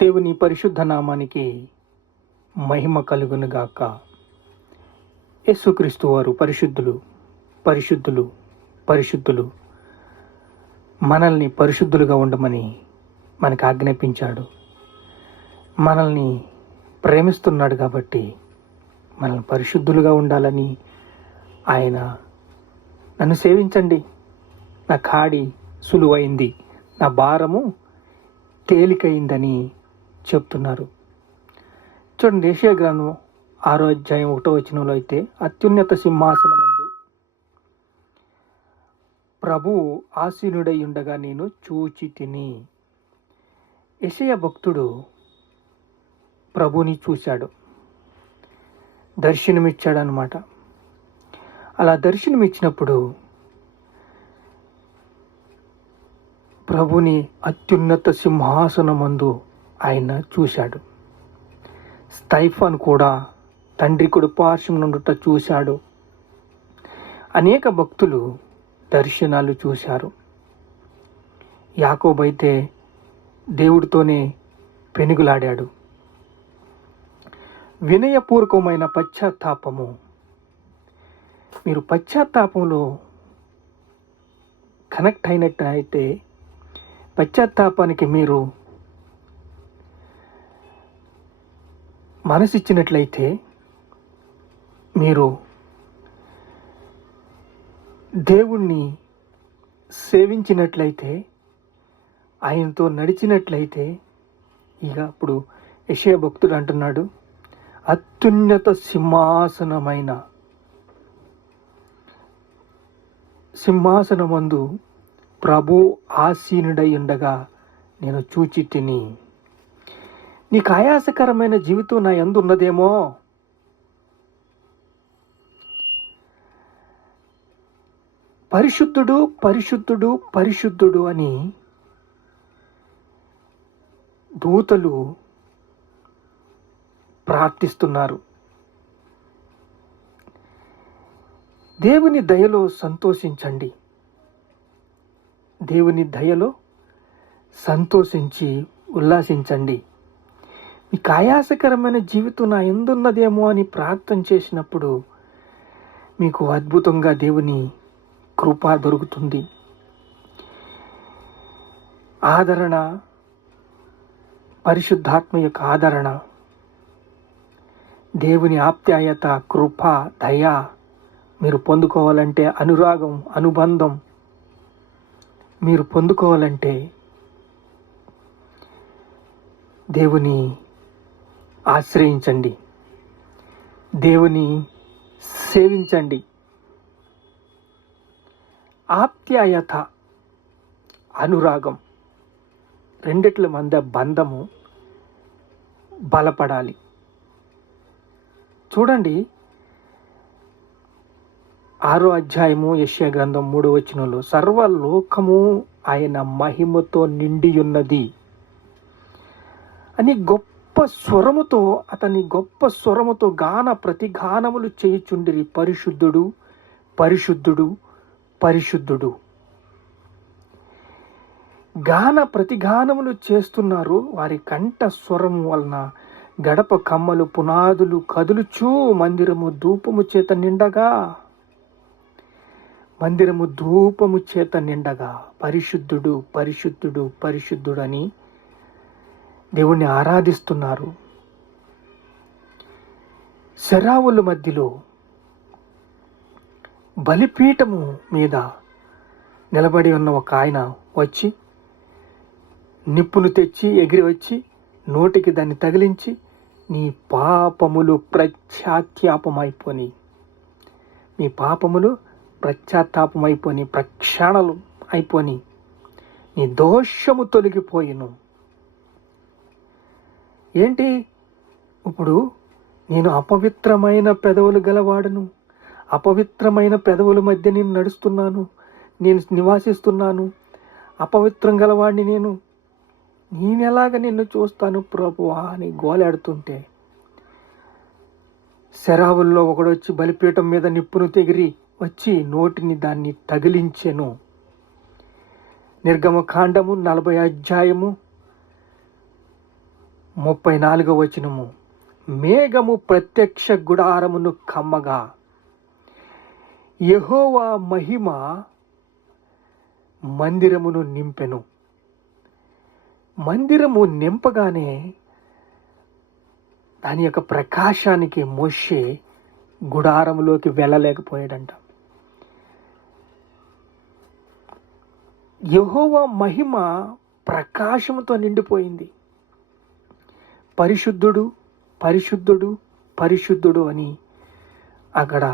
దేవుని పరిశుద్ధ నామానికి మహిమ కలుగునుగాక. యేసుక్రీస్తు వారు పరిశుద్ధులు, పరిశుద్ధులు, పరిశుద్ధులు. మనల్ని పరిశుద్ధులుగా ఉండమని మనకు ఆజ్ఞాపించాడు. మనల్ని ప్రేమిస్తున్నాడు కాబట్టి మనల్ని పరిశుద్ధులుగా ఉండాలని ఆయన నన్ను సేవించండి, నా కాడి సులువైంది, నా భారము తేలికైందని చెప్తున్నారు. చూడండి, యెషయా గ్రంథం 6వ అధ్యాయం 1వ వచనంలో అయితే, అత్యున్నత సింహాసనమందు ప్రభువు ఆసీనుడై ఉండగా నేను చూచి తిని. యెషయా భక్తుడు ప్రభుని చూశాడు, దర్శనమిచ్చాడు అన్నమాట. అలా దర్శనమిచ్చినప్పుడు ప్రభుని అత్యున్నత సింహాసనమందు ఆయన చూశాడు. స్తైఫాను కూడా తండ్రి కుడి పార్శ్వం నుండుట చూశాడు. అనేక భక్తులు దర్శనాలు చూశారు. యాకోబు అయితే దేవుడితోనే పెనుగులాడాడు. వినయపూర్వకమైన పశ్చాత్తాపము. మీరు పశ్చాత్తాపంలో కనెక్ట్ అయినట్టు అయితే, పశ్చాత్తాపానికి మీరు మనసిచ్చినట్లయితే, మీరు దేవుణ్ణి సేవించినట్లయితే, ఆయనతో నడిచినట్లయితే, ఇక అప్పుడు యెషయా భక్తుడు అంటున్నాడు, అత్యున్నత సింహాసనమందు ప్రభు ఆసీనుడై ఉండగా నేను చూచి తిని. నీకు ఆయాసకరమైన జీవితం నా యందు ఉన్నదేమో, పరిశుద్ధుడు పరిశుద్ధుడు పరిశుద్ధుడు అని దూతలు ప్రార్థిస్తున్నారు. దేవుని దయలో సంతోషించండి. దేవుని దయలో సంతోషించి ఉల్లాసించండి. మీకు ఆయాసకరమైన జీవితం నా ఎందున్నదేమో అని ప్రార్థన చేసినప్పుడు మీకు అద్భుతంగా దేవుని కృప దొరుకుతుంది. ఆదరణ, పరిశుద్ధాత్మ యొక్క ఆదరణ, దేవుని ఆప్యాయత, కృప, దయ మీరు పొందుకోవాలంటే, అనురాగం, అనుబంధం మీరు పొందుకోవాలంటే దేవుని ఆశ్రయించండి, దేవుని సేవించండి. ఆప్యాయత, అనురాగం రెండిట్ల మధ్య బంధము బలపడాలి. చూడండి, 6వ అధ్యాయము యెషయా గ్రంథం 3వ వచనంలో, సర్వలోకము ఆయన మహిమతో నిండి ఉన్నది అని గొప్ప స్వరముతో గాన ప్రతిగానములు చేయుచుండిరి. పరిశుద్ధుడు పరిశుద్ధుడు పరిశుద్ధుడు. గాన ప్రతిగానములు చేస్తున్నారు. వారి కంఠ స్వరము వలన గడప కమ్మలు పునాదులు కదులుచూ మందిరము ధూపము చేత నిండగా పరిశుద్ధుడు పరిశుద్ధుడు పరిశుద్ధుడు అని దేవుణ్ణి ఆరాధిస్తున్నారు. శరావుల మధ్యలో బలిపీఠము మీద నిలబడి ఉన్న ఒక ఆయన వచ్చి నిప్పును తెచ్చి ఎగిరి వచ్చి నోటికి దాన్ని తగిలించి, నీ పాపములు ప్రక్షాళనలు అయిపోని, నీ దోషము తొలగిపోయిను. ఏంటి ఇప్పుడు? నేను అపవిత్రమైన పెదవులు గలవాడను, అపవిత్రమైన పెదవుల మధ్య నేను నడుస్తున్నాను, నేను నివాసిస్తున్నాను, అపవిత్రం గలవాడిని నేనెలాగ నిన్ను చూస్తాను ప్రభువా అని గోలాడుతుంటే, శరావుల్లో ఒకడొచ్చి బలిపీఠం మీద నిప్పును తెగిరి వచ్చి నోటిని దాన్ని తగిలించెను. నిర్గమకాండము 40 అధ్యాయము 34 మేఘము ప్రత్యక్ష గుడారమును కమ్మగా యెహోవా మహిమ మందిరమును నింపెను. మందిరము నింపగానే దాని యొక్క ప్రకాశానికి మోషే గుడారములోకి వెళ్ళలేకపోయాడంట. యెహోవా మహిమ ప్రకాశముతో నిండిపోయింది. పరిశుద్ధుడు పరిశుద్ధుడు పరిశుద్ధుడు అని అక్కడ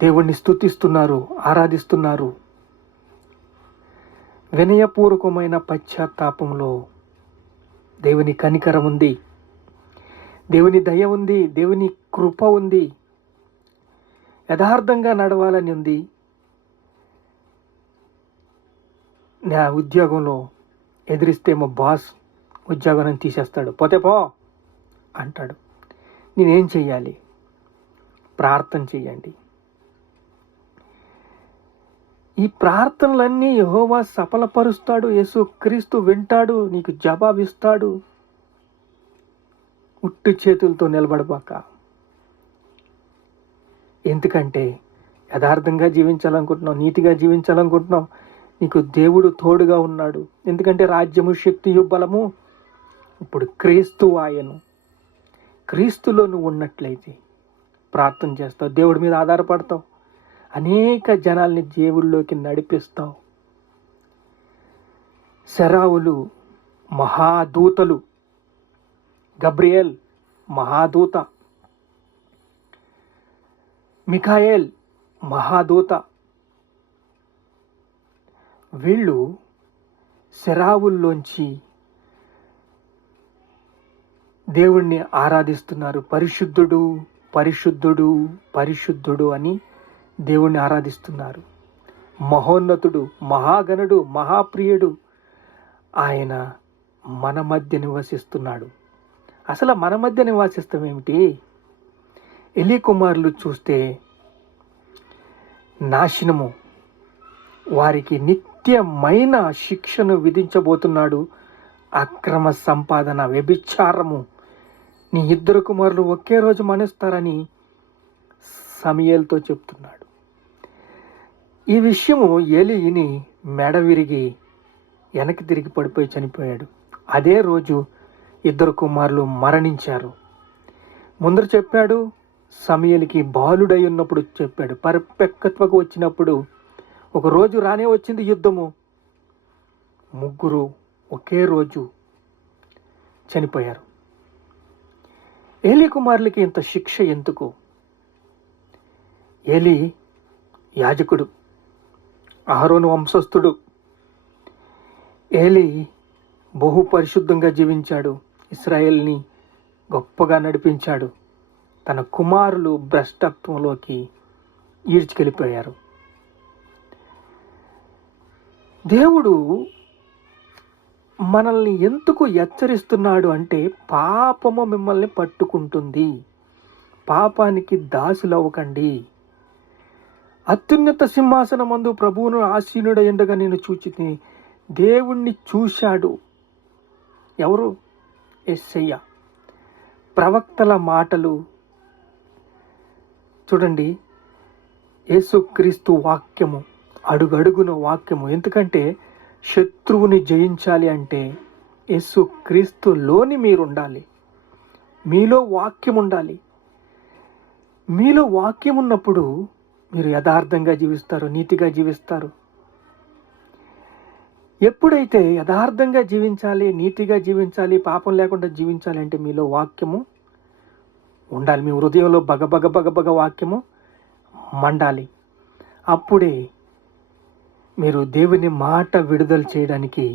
దేవుణ్ణి స్తుతిస్తున్నారు, ఆరాధిస్తున్నారు. వినయపూర్వకమైన పశ్చాత్తాపంలో దేవుని కనికరం ఉంది, దేవుని దయ ఉంది, దేవుని కృప ఉంది, యథార్థంగా నడవాలని ఉంది. నా ఉద్యోగంలో ఎదిరిస్తే మా బాస్ ఉద్యోగం తీసేస్తాడు, పోతే పో అంటాడు. నేనేం చెయ్యాలి? ప్రార్థన చెయ్యండి. ఈ ప్రార్థనలన్నీ యెహోవా సఫలపరుస్తాడు. యేసుక్రీస్తు వింటాడు, నీకు జవాబిస్తాడు. ఉట్టు చేతులతో నిలబడబాక. ఎందుకంటే యథార్థంగా జీవించాలనుకుంటున్నావు, నీతిగా జీవించాలనుకుంటున్నావు, నీకు దేవుడు తోడుగా ఉన్నాడు. ఎందుకంటే రాజ్యము, శక్తియు, బలము ఇప్పుడు క్రీస్తు ఆయను. క్రీస్తులో నువ్వు ఉన్నట్లయితే ప్రార్థన చేస్తావు, దేవుడి మీద ఆధారపడతావు, అనేక జనాల్ని దేవుళ్ళలోకి నడిపిస్తావు. సెరావులు మహాదూతలు, గబ్రియేల్ మహాదూత, మిఖాయేల్ మహాదూత, వీళ్ళు సెరావుల్లోంచి దేవుణ్ణి ఆరాధిస్తున్నారు. పరిశుద్ధుడు పరిశుద్ధుడు పరిశుద్ధుడు అని దేవుణ్ణి ఆరాధిస్తున్నారు. మహోన్నతుడు, మహాగణుడు, మహాప్రియుడు ఆయన మన మధ్య నివసిస్తున్నాడు. అసలు మన మధ్య నివాసిస్తాం ఏమిటి? ఎలీ కుమారులు చూస్తే నాశనము, వారికి నిత్యమైన శిక్షను విధించబోతున్నాడు. అక్రమ సంపాదన, వ్యభిచారము, నీ 2 కుమారులు ఒకే రోజు మరణిస్తారని సమూయేలుతో చెప్తున్నాడు. ఈ విషయము ఏలీని మెడ విరిగి వెనక్కి తిరిగి పడిపోయి చనిపోయాడు. అదే రోజు 2 కుమారులు మరణించారు. ముందర చెప్పాడు, సమూయేలుకి బాలుడై ఉన్నప్పుడు చెప్పాడు. పరిపక్వతకు వచ్చినప్పుడు ఒక రోజు రానే వచ్చింది యుద్ధము. 3 ఒకే రోజు చనిపోయారు. ఏలీ కుమారులకి ఇంత శిక్ష ఎందుకు? ఏలీ యాజకుడు, అహరోను వంశస్థుడు. ఏలీ బహు పరిశుద్ధంగా జీవించాడు, ఇశ్రాయేల్ని గొప్పగా నడిపించాడు. తన కుమారులు భ్రష్టత్వంలోకి ఈడ్చుకెళ్ళిపోయారు. దేవుడు మనల్ని ఎందుకు హెచ్చరిస్తున్నాడు అంటే, పాపము మిమ్మల్ని పట్టుకుంటుంది, పాపానికి దాసులవ్వకండి. అత్యున్నత సింహాసనమందు ప్రభువును ఆసీనుడయుండగా నేను చూచితిని. దేవుణ్ణి చూశాడు ఎవరు? యేసయ్య. ప్రవక్తల మాటలు చూడండి, యేసుక్రీస్తు వాక్యము, అడుగడుగున వాక్యము. ఎందుకంటే శత్రువుని జయించాలి అంటే యేసుక్రీస్తులోని మీరు ఉండాలి, మీలో వాక్యం ఉండాలి. మీలో వాక్యం ఉన్నప్పుడు మీరు యథార్థంగా జీవిస్తారు, నీతిగా జీవిస్తారు. ఎప్పుడైతే యథార్థంగా జీవించాలి, నీతిగా జీవించాలి, పాపం లేకుండా జీవించాలి అంటే మీలో వాక్యము ఉండాలి. మీ హృదయంలో బగబగ బగబగ వాక్యము మండాలి. అప్పుడే మీరు దేవుని మాట విడుదల చేయడానికి,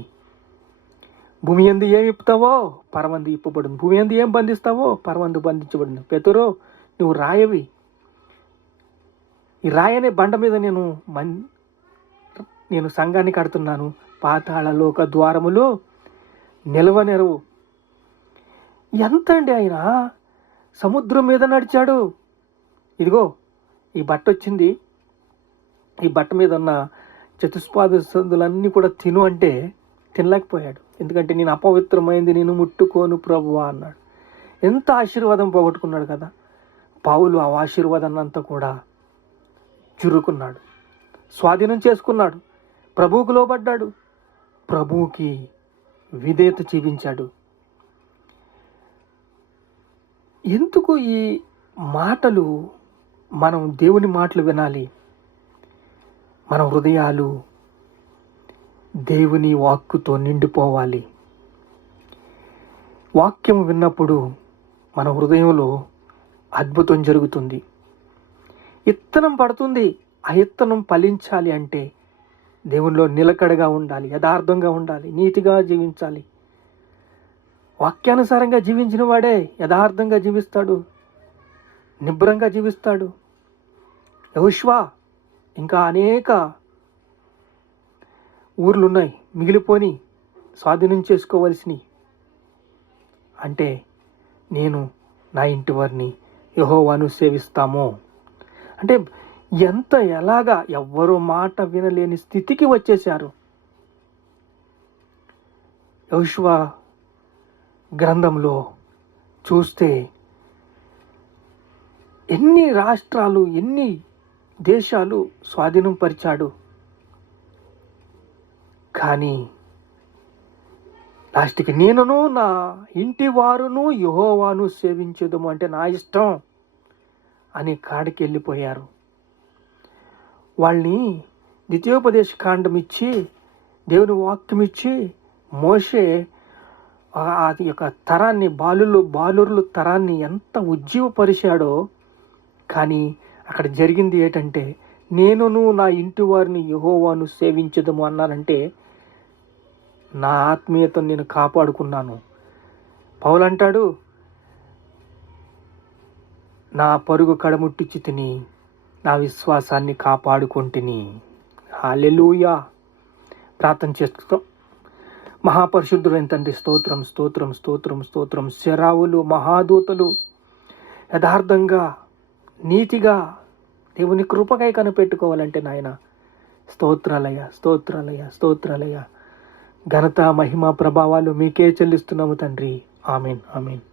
భూమి యందు ఏమి ఇప్పుతావో పరమందు ఇప్పబడును, భూమి యందు ఏం బంధిస్తావో పరమందు బంధించబడును. పెతురో, నువ్వు రాయవి, ఈ రాయనే బండ మీద నేను సంఘాన్ని కడుతున్నాను, పాతాళ లోక ద్వారములు నిలవనెరవు. ఎంత అండి, ఆయన సముద్రం మీద నడిచాడు. ఇదిగో ఈ బట్ట వచ్చింది, ఈ బట్ట మీద ఉన్న చతుష్పాద సందులన్నీ కూడా తిను అంటే తినలేకపోయాడు. ఎందుకంటే నేను అపవిత్రమైంది నేను ముట్టుకోను ప్రభువా అన్నాడు. ఎంత ఆశీర్వాదం పోగొట్టుకున్నాడు కదా. పౌలు ఆ ఆశీర్వాదాన్ని అంతా కూడా చురుకున్నాడు, స్వాధీనం చేసుకున్నాడు, ప్రభువుకు లోబడ్డాడు, ప్రభువుకి విధేయత చూపించాడు. ఎందుకు ఈ మాటలు, మనం దేవుని మాటలు వినాలి? మన హృదయాలు దేవుని వాక్కుతో నిండిపోవాలి. వాక్యం విన్నప్పుడు మన హృదయంలో అద్భుతం జరుగుతుంది, ఇత్తనం పడుతుంది. ఆ ఇత్తనం ఫలించాలి అంటే దేవునిలో నిలకడగా ఉండాలి, యథార్థంగా ఉండాలి, నీతిగా జీవించాలి. వాక్యానుసారంగా జీవించిన వాడే యథార్థంగా జీవిస్తాడు, నిబ్రంగా జీవిస్తాడు. యెహోషువ ఇంకా అనేక ఊర్లున్నాయి మిగిలిపోని స్వాధీనం చేసుకోవలసినవి. అంటే నేను నా ఇంటి వారిని యెహోవాను సేవిస్తాము అంటే ఎలాగా ఎవ్వరూ మాట వినలేని స్థితికి వచ్చేశారు. యెహోషువ గ్రంథంలో చూస్తే ఎన్ని రాష్ట్రాలు, ఎన్ని దేశాలు స్వాధీనం పరిచాడు. కానీ లాస్ట్కి నేనును నా ఇంటి వారును యెహోవాను సేవించుదుము అంటే నా ఇష్టం అని కాడికి వెళ్ళిపోయారు. వాళ్ళని ద్వితీయోపదేశ కాండం ఇచ్చి, దేవుని వాక్యం ఇచ్చి, మోషే అది యొక్క తరాన్ని, బాలురుల తరాన్ని ఎంత ఉజ్జీవపరిచాడో. కానీ అక్కడ జరిగింది ఏంటంటే, నేనును నా ఇంటి వారిని యెహోవాను సేవించదము అన్నారంటే నా ఆత్మీయతను నేను కాపాడుకున్నాను. పౌలు అంటాడు, నా పరుగు కడముట్టించి తిని నా విశ్వాసాన్ని కాపాడుకుంటుని. హల్లెలూయా. ప్రార్థన చేస్తాం. మహాపరిశుద్ధుడైన తండ్రి, స్తోత్రం స్తోత్రం స్తోత్రం స్తోత్రం. శరావులు, మహాదూతలు యథార్థంగా, నీతిగా దేవుని కృపకై కనిపెట్టుకోవాలంటే నాయన స్తోత్రాలయ స్తోత్రాలయ స్తోత్రాలయ. ఘనత, మహిమ, ప్రభావాలు మీకే చెల్లిస్తున్నాము తండ్రి. ఆమేన్ ఆమేన్.